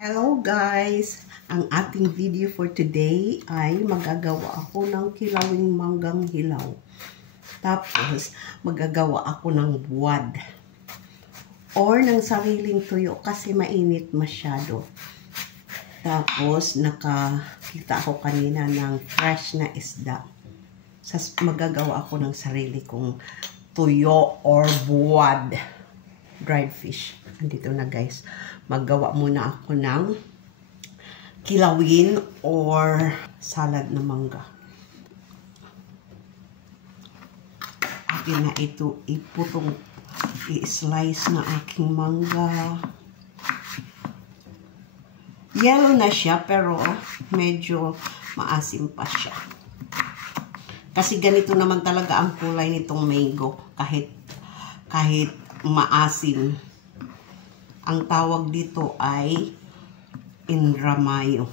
Hello guys! Ang ating video for today ay magagawa ako ng kilawing manggang hilaw. Tapos, magagawa ako ng buwad. Or ng sariling tuyo kasi mainit masyado. Tapos, nakakita ako kanina ng fresh na isda. Magagawa ako ng sarili kong tuyo or buwad. Dried fish. Andito na guys. Maggawa muna ako ng kilawin or salad na mangga. Akin na ito iputong i-slice na aking mangga. Yellow na siya pero medyo maasim pa siya. Kasi ganito naman talaga ang kulay nitong mango kahit maasim. Ang tawag dito ay indramayo.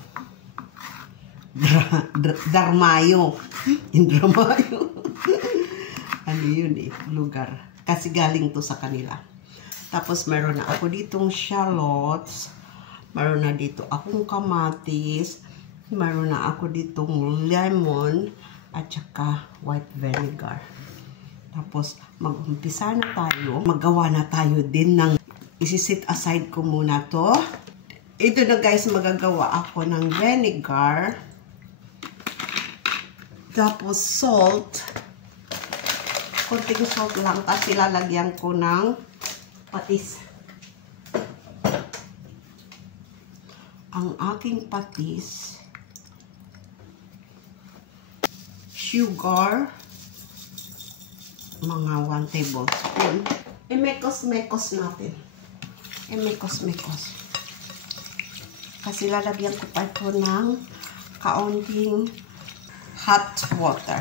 Darmayo. Indramayo. Ano yun eh, lugar. Kasi galing to sa kanila. Tapos meron na ako ditong shallots. Meron na dito akong kamatis. Meron na ako ditong lemon. At saka white vinegar. Tapos mag-umpisa na tayo. Magawa na tayo din ng isi-set aside ko muna to. Ito na guys, magagawa ako ng vinegar. Tapos salt. Konting salt lang kasi lalagyan ko ng patis. Ang aking patis. Sugar. Mga 1 tablespoon. Imekos-mekos natin. Imekos-mekos. Kasi lalagyan ko pa ito ng kaunting hot water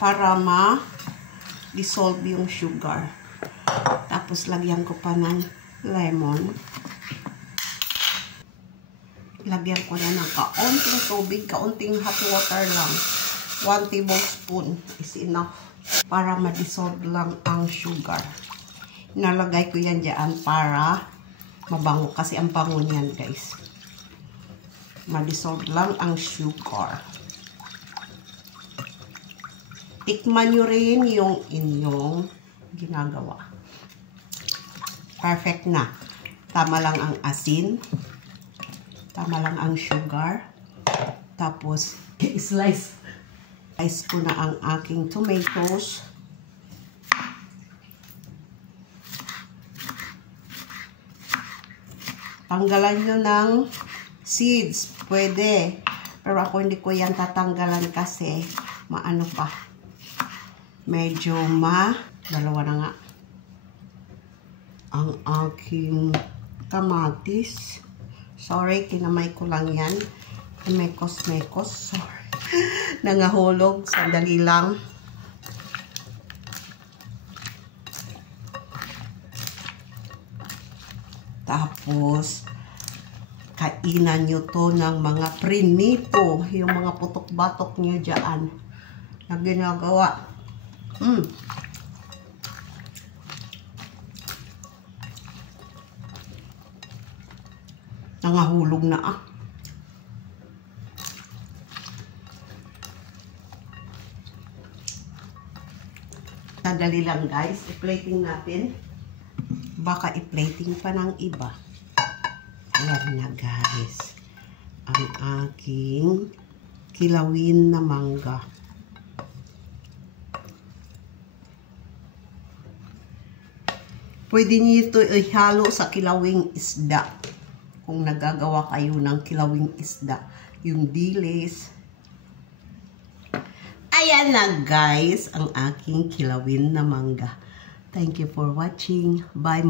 para ma-dissolve yung sugar. Tapos lagyan ko pa ng lemon. Lagyan ko na ng kaunting tubig, kaunting hot water lang. 1 tablespoon is enough para ma-dissolve lang ang sugar. Nalagay ko yan dyan para mabango. Kasi ang bango niyan guys. Ma-dissolve lang ang sugar. Tikman nyo rin yung inyong ginagawa. Perfect na. Tama lang ang asin. Tama lang ang sugar. Tapos, slice ko na ang aking tomatoes. Tanggalan nyo ng seeds. Pwede. Pero ako hindi ko yan tatanggalan kasi maano pa. Medyo dalawa na nga. Ang aking kamatis. Sorry, kinamay ko lang yan. Mekos-mekos. Sorry. Nangahulog. Sandali lang. Tapos, kainan nyo to ng mga prinito. Yung mga putok-batok nyo dyan na ginagawa. Nangahulog na ah. Sadali lang guys. I-plating natin. Baka i-plating pa ng iba. Ayan na guys. Ang aking kilawin na mangga. Pwede niyo ito ihalo sa kilawing isda. Kung nagagawa kayo ng kilawing isda. Yung dilis. Ayan na guys. Ang aking kilawin na mangga. Thank you for watching. Bye.